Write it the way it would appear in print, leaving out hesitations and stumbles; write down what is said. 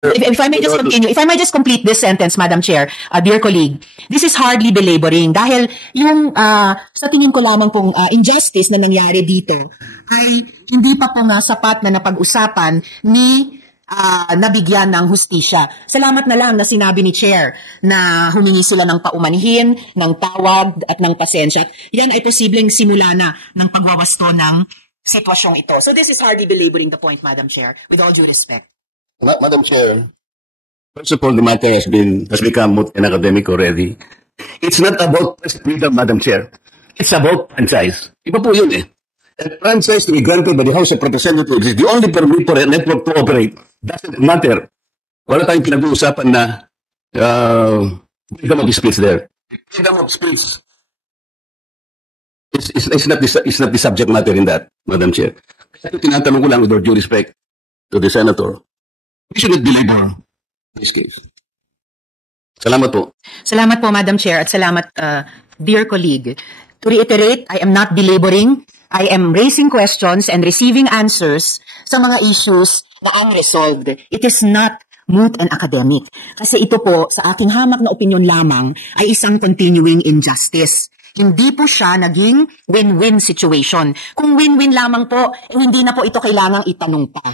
If I may just continue, if I may just complete this sentence, Madam Chair, dear colleague, this is hardly belaboring dahil yung sa tingin ko lamang pong injustice na nangyari dito ay hindi pa po nga sapat na napag-usapan ni nabigyan ng hustisya. Salamat na lang na sinabi ni Chair na humingi sila ng paumanhin, ng tawag at ng pasensya. Yan ay posibleng simula na ng pagwawasto ng sitwasyong ito. So this is hardly belaboring the point, Madam Chair, with all due respect. Madam Chair, first of all, the matter has become moot and academic already. It's not about press freedom, Madam Chair. It's about franchise. Iba po yun eh. A franchise to be granted by the House of Representatives is the only permit for a network to operate. Doesn't matter. Wala tayong pinag-uusapan na freedom of speech there. Freedom of speech is not the subject matter in that, Madam Chair. Kaya tinatanong ko lang with all due respect to the Senator, we shouldn't belabor this case. Salamat po. Salamat po, Madam Chair, at salamat, dear colleague. To reiterate, I am not belaboring. I am raising questions and receiving answers sa mga issues na unresolved. It is not moot and academic. Kasi ito po, sa aking hamak na opinion lamang, ay isang continuing injustice. Hindi po siya naging win-win situation. Kung win-win lamang po, hindi na po ito kailangang itanong pa.